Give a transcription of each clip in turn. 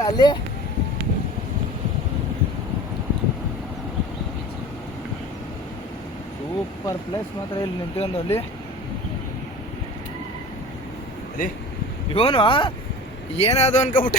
ಅಲ್ಲಿ. Super place ಮಾತ್ರ ಇಲ್ಲಿ ನಿಂತ್ಕೊಂಡು ಅಲ್ಲಿ. ಅಲ್ಲಿ. ಇವನು ಏನಾದ್ರು ಅನ್ಕೊಬಿಟ್ಟ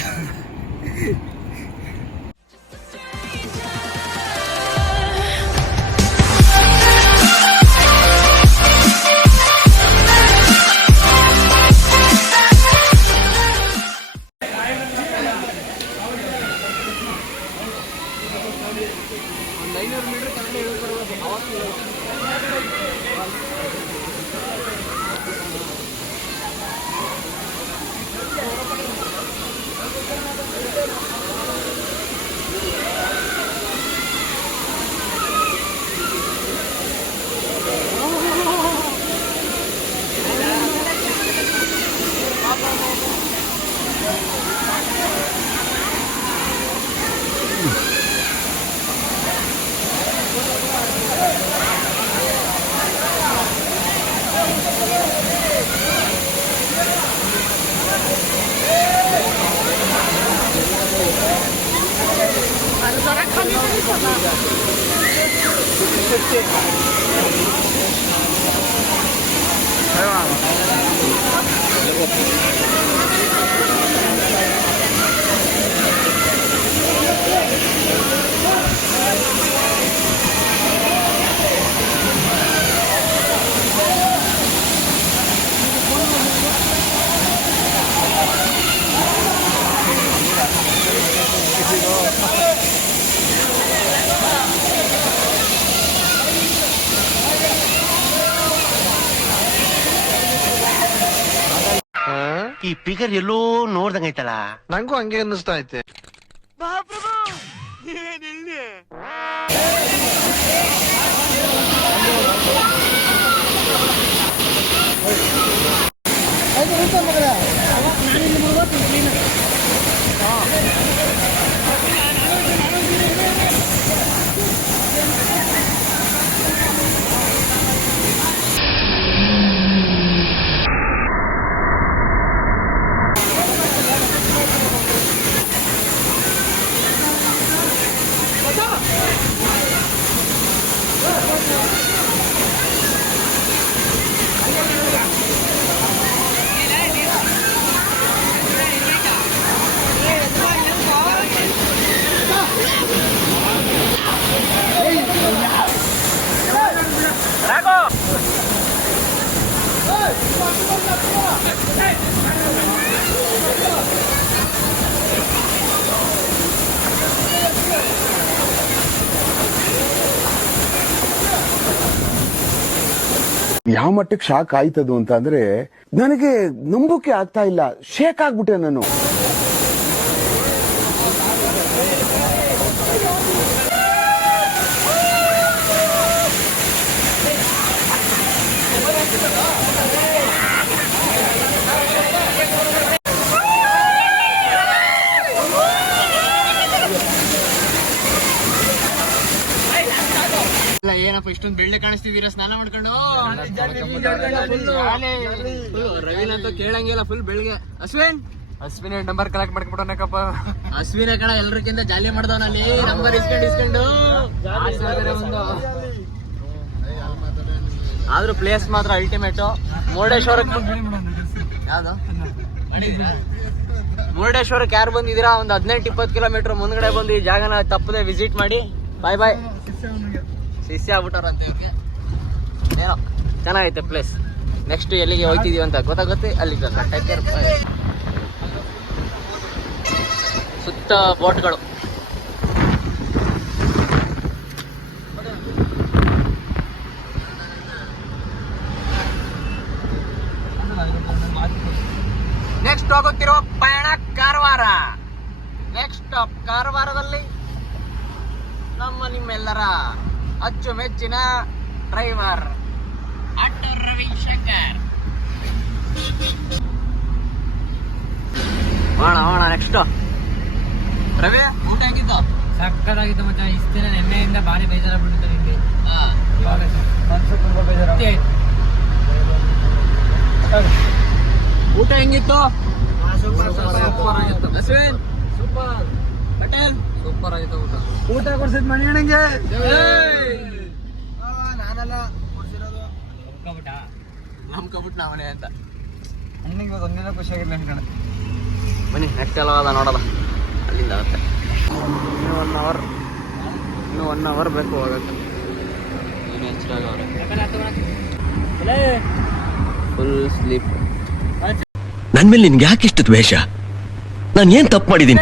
台湾。Thank you. ಈ ಫಿಗರ್ ಎಲ್ಲೋ ನೋಡ್ದಂಗೈತಲ್ಲ ನಂಗೂ ಹಂಗೆ ಅನ್ನಿಸ್ತಾ ಐತೆ. ಯಾವ ಮಟ್ಟಕ್ಕೆ ಶಾಕ್ ಆಯ್ತದು ಅಂತ ಅಂದ್ರೆ ನನಗೆ ನಂಬೋಕೆ ಆಗ್ತಾ ಇಲ್ಲ. ಶೇಕ್ ಆಗ್ಬಿಟ್ಟೆ ನಾನು ಇಲ್ಲ ಏನಪ್ಪ ಇಷ್ಟೊಂದು ಬೆಳ್ಳೆ ಕಾಣಿಸ್ತಿದ್ದೀರಾ? ಸ್ನಾನ ಮಾಡ್ಕೊಂಡು ರವಿನಂತೂ ಕೇಳಂಗಿಲ್ಲ ಫುಲ್ ಬೆಳಿಗ್ಗೆ ಅಶ್ವಿನ್? ಅಶ್ವಿನ್ ನಂಬರ್ ಕಲೆಕ್ಟ್ ಮಾಡ್ಕೊಬಿಟ್ಟನಕ್ಕಪ್ಪ ಅಶ್ವಿನೇ ಕಣ ಎಲ್ರಿಗಿಂತ ಜಾಲಿ ಮಾಡ್ದವನಲ್ಲಿ ನಂಬರ್ ಇಸ್ಕೊಂಡು ಇಸ್ಕೊಂಡು. ಆದ್ರೂ ಪ್ಲೇಸ್ ಮಾತ್ರ ಅಲ್ಟಿಮೇಟ್ ಮುರುಡೇಶ್ವರಕ್ಕೆ ಯಾವ್ದು? ಮುರುಡೇಶ್ವರಕ್ಕೆ ಯಾರು ಬಂದಿದ್ದೀರಾ? ಒಂದು ಹದಿನೆಂಟು ಇಪ್ಪತ್ತು ಕಿಲೋಮೀಟರ್ ಮುಂದ್ಗಡೆ ಬಂದು ಈ ಜಾಗನ ತಪ್ಪದೆ ವಿಸಿಟ್ ಮಾಡಿ. ಬಾಯ್ ಬಾಯ್ ಶಿಷ್ಯ ಆಗ್ಬಿಟ್ಟಾರಂತೆ ಇವ್ರಿಗೆ. ಏನೋ, ಚೆನ್ನಾಗೈತೆ ಪ್ಲೇಸ್ ನೆಕ್ಸ್ಟ್ ಎಲ್ಲಿಗೆ ಹೋಗ್ತಿದೀವಿ ಅಂತ ಗೊತ್ತಾಗುತ್ತೆ ಅಲ್ಲಿ ಸುತ್ತ ಬೋಟ್ಗಳು. ನೆಕ್ಸ್ಟ್ ಹೋಗುತ್ತಿರುವ ಪಯಣ ಕಾರವಾರ. ನೆಕ್ಸ್ಟ್ ಕಾರವಾರದಲ್ಲಿ ನಮ್ಮ ನಿಮ್ಮೆಲ್ಲರ ಅಚ್ಚುಮೆಚ್ಚಿನ ಡ್ರೈವರ್ ಆಟೋ ರವಿಶಂಕರ್. ಹೋಣ ಹೋಣ ನೆಕ್ಸ್ಟ್ ರವಿ ಊಟ ಆಗಿದ್ದು ಸಕ್ಕದಾಗಿತ್ತು ಮತ್ತೆ ಇಷ್ಟ ದಿನ ನೆನ್ನೆಯಿಂದ ಭಾರಿ ಬೇಜಾರ ಬಿಡುತ್ತೆ ನಿಮಗೆ ಊಟ ಹೆಂಗಿತ್ತು? ಸೂಪರ್ ಆಗಿತ್ತು. ಅಶ್ವಿನ್ ಸೂಪರ್ ಸೂಪರ್ ಆಗಿತ್ತು ಊಟ. ಊಟ ಕೊಡ್ಸಿದ್ ಮಣಿ ಅಣ್ಣಂಗೆ. ನಾನಲ್ಲ ಕೊಡ್ಸಿರೋದು. ಕಬಿಟ್. ನಾವನೇ ಅಂತ. ಅಣ್ಣಂಗೆ ಇವತ್ತು ಒಂದಿನ ಖುಷಿಯಾಗಿರ್ಲಿ ಅನ್ಕಣ. ಬನ್ನಿ ನೆಕ್ಸ್ಟ್ ಎಲ್ಲ ನೋಡಲ್ಲ ನೋಡೋದ. ಅಲ್ಲಿಂದ ಆಗುತ್ತೆ. ಇನ್ನೂ ಒನ್ ಅವರ್ ಇನ್ನೂ ಒನ್ ಅವರ್ ಬೇಕು ಹೋಗಕ್ಕೆ ಏನು ಹೆಚ್ಚಾಗವ್ರೆ ಫುಲ್ ಸ್ಲೀಪ್ ನನ್ನ ಮೇಲೆ ನಿನ್ಗೆ ಯಾಕಿಷ್ಟು ದ್ವೇಷ? ನಾನು ಏನು ತಪ್ಪು ಮಾಡಿದೀನಿ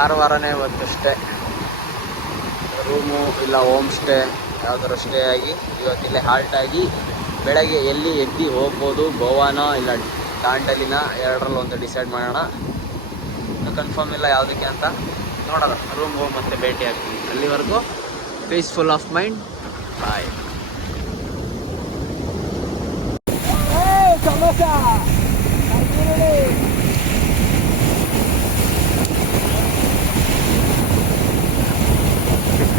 ಕಾರವಾರನೇ ಇವತ್ತಷ್ಟೇ. ರೂಮು ಇಲ್ಲ ಹೋಮ್ ಸ್ಟೇ ಯಾವ್ದಾರು ಸ್ಟೇ ಆಗಿ ಇವತ್ತಿಲ್ಲೇ ಹಾಲ್ಟ್ ಆಗಿ ಬೆಳಗ್ಗೆ ಎಲ್ಲಿ ಎದ್ದು ಹೋಗ್ಬೋದು ಗೋವಾನ ಇಲ್ಲ ದಾಂಡಲಿನ ಎರಡರಲ್ಲಿ ಒಂದು ಡಿಸೈಡ್ ಮಾಡೋಣ. ಕನ್ಫರ್ಮ್ ಇಲ್ಲ ಯಾವುದಕ್ಕೆ ಅಂತ ನೋಡೋಣ. ರೂಮ್ ಹೋಗಿ ಮತ್ತೆ ಭೇಟಿ ಆಗ್ತೀವಿ ಅಲ್ಲಿವರೆಗೂ ಪೀಸ್ಫುಲ್ ಆಫ್ ಮೈಂಡ್ ಬಾಯ್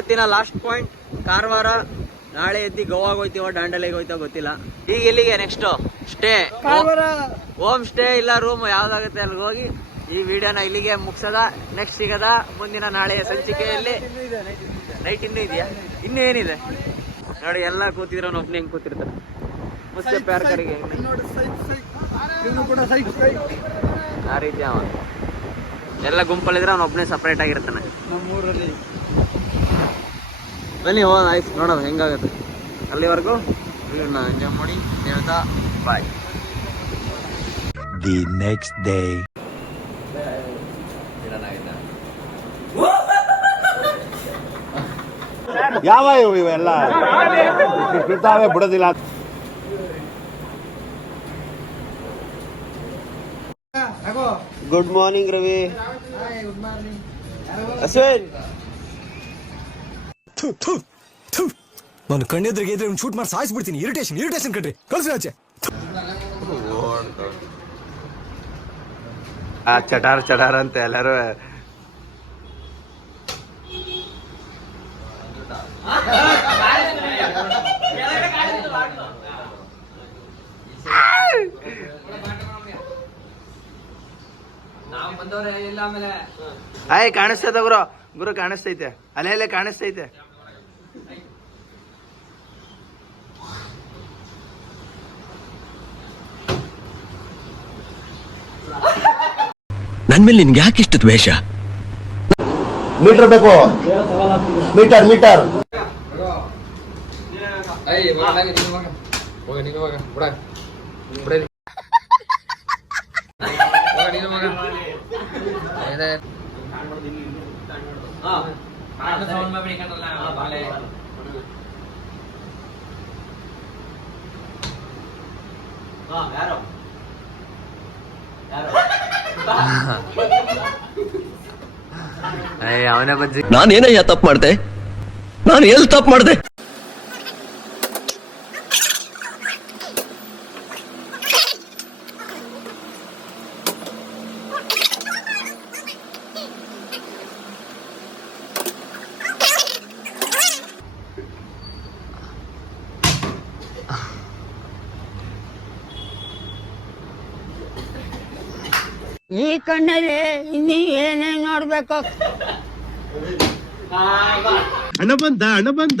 ಇವತ್ತಿನ ಲಾಸ್ಟ್ ಪಾಯಿಂಟ್ ಕಾರವಾರ ನಾಳೆ ಎದ್ದು ಗೋವಾಗ ಹೋಯ್ತೀವೋ ದಾಂಡಲಿಗೆ ಹೋಯ್ತಾ ಗೊತ್ತಿಲ್ಲ. ಈಗ ಇಲ್ಲಿಗೆ ನೆಕ್ಸ್ಟ್ ಸ್ಟೇ ಹೋಮ್ ಸ್ಟೇ ಇಲ್ಲ ರೂಮ್ ಯಾವ್ದಾಗುತ್ತೆ ಅಲ್ಲಿಗೆ ಹೋಗಿ? ಈ ವಿಡಿಯೋನ ಇಲ್ಲಿಗೆ ಮುಗ್ಸದ ನೆಕ್ಸ್ಟ್ ಸಿಗದ ಮುಂದಿನ ನಾಳೆಯ ಸಂಚಿಕೆಯಲ್ಲಿ ನೈಟ್ ಇನ್ನೂ ಇದೆಯಾ? ಇನ್ನೂ ಏನಿದೆ? ನೋಡಿ ಎಲ್ಲ ಕೂತಿದ್ರು ಒಬ್ಬನೇ ಹೆಂಗ್ ಕೂತಿರ್ತಾರೆ. ಮುಸ್ತೆ ಪ್ಯಾರ್ಕರಿಗೆ ಆ ರೀತಿ ಅವ. ಎಲ್ಲ ಗುಂಪಲ್ಲಿದ್ರೆ ಅವನೊಬ್ಬನೇ ಸಪ್ರೇಟ್ ಆಗಿರ್ತಾನೆ. ನಮ್ಮೂರಲ್ಲಿ ಬನ್ನಿ ಹೋಗೋಣ ಆಯ್ತು ನೋಡೋಣ ಹೆಂಗಾಗತ್ತೆ. ಅಲ್ಲಿವರೆಗೂ ವಿಡಿಯೋನ ಎಂಜಾಯ್ ಮಾಡಿ ಹೇಳ್ತಾ ಬಾಯ್. ದಿ ನೆಕ್ಸ್ಟ್ ಡೇ ಯಾವ ಇವು ಇವೆಲ್ಲ? ಬಿಡ್ತಾವೆ ಬಿಡೋದಿಲ್ಲ. ಗುಡ್ ಮಾರ್ನಿಂಗ್ ರವಿ ಅಶ್ವಿನ್ ನಾನು ಕಣ್ಣೆದ್ರಿಗೆ ಇದ್ರೆ ಶೂಟ್ ಮಾಡಿ ಸಾಯಿಸ್ಬಿಡ್ತೀನಿ ಇರಿಟೇಷನ್ ಇರಿಟೇಷನ್ ಕಣ್ರಿ. ಕಳ್ಸಿ ಆಚೆ. ಆ ಚಟಾರ್ ಚಟಾರ್ ಅಂತ ಎಲ್ಲರೂ ಆಯ್ ಕಾಣಿಸ್ತೈತೆ ಗುರು. ಗುರು ಕಾಣಿಸ್ತೈತೆ ಅಲ್ಲೇ ಅಲ್ಲೇ ಕಾಣಿಸ್ತೈತೆ ನನ್ ಮೇಲೆ ನಿನ್ಗೆ ಯಾಕಿಷ್ಟು ದ್ವೇಷ? ಮೀಟರ್ ಬೇಕು. Meter meter. ಹೋಗ ನೀನು ಹೋಗ. ಬಿಡ. ಬಿಡ. ಹೋಗ ನೀನು ಮಗ ಯಾರು? ಅವನೇ ಬಜ್ಜಿ. ನಾನೇನಯ್ಯ ತಪ್ಪು ಮಾಡ್ದೆ? ನಾನು ಎಲ್ಲಿ ತಪ್ಪು ಮಾಡ್ದೆ ಈ ಕಣ್ಣಲ್ಲಿ ಇನ್ನೀ ಏನೇನ್ ನೋಡ್ಬೇಕು. ಹಣ ಬಂದ ಹಣ ಬಂದ.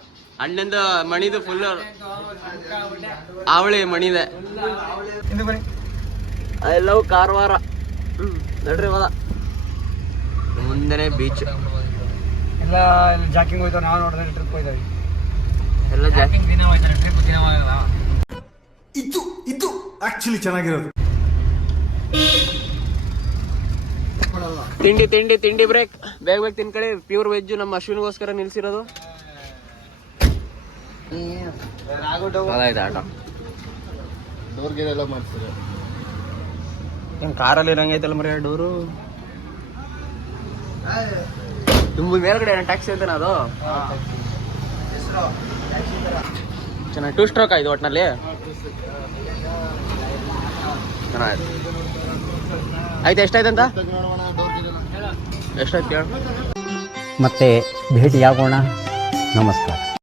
ಅಣ್ಣಂದ ಮಣಿದು ಫುಲ್ ಅವಳಿ ಮಣಿದೆ. ಎಲ್ಲವೂ ಲವ್ ಕಾರವಾರ ನಡ್ರಿ ಮದ ಮುಂದೆನೆ ಬೀಚ್ ಎಲ್ಲ ಜಾಕಿಂಗ್ ಹೋಯ್ತಾವ ನಾವು ನೋಡಿದ್ರೆ ಟ್ರಿಪ್ ಹೋಯ್ತಾವೆ. ಎಲ್ಲ ಜಾಕಿಂಗ್ ದಿನ ಹೋಯ್ತಾರೆ ಟ್ರಿಪ್ ದಿನ ಇದು ಇದು ಆಕ್ಚುಲಿ ಚೆನ್ನಾಗಿರೋದು. ತಿಂಡಿ ತಿಂಡಿ ತಿಂಡಿ ಬ್ರೇಕ್ ಬೇಗ ಬೇಗ ತಿನ್ಕೊಳ್ಳಿ ಪ್ಯೂರ್ ವೆಜ್ ನಮ್ಮ ಅಶ್ವಿನ್ಗೋಸ್ಕರ ನಿಲ್ಸಿರೋದು. ಆಟ. ಏನ್ ಕಾರಲ್ಲಿ ಇರಂಗೈತಲ್ಲ ಮರಿ ಡೋರು? ತುಂಬ ಮೇಲ್ಗಡೆ ಟ್ಯಾಕ್ಸಿ ಅಂತಾನೆ ಅದು? ಚೆನ್ನಾಗಿ ಟೂ ಸ್ಟ್ರೋಕ್ ಆಯ್ತು ಒಟ್ನಲ್ಲಿ? ಚೆನ್ನಾಯ್ತು ಆಯ್ತು ಎಷ್ಟಾಯ್ತಂತ? ಎಷ್ಟಾಯ್ತು ಕೇಳು. ಮತ್ತೆ ಆಗೋಣ ನಮಸ್ಕಾರ.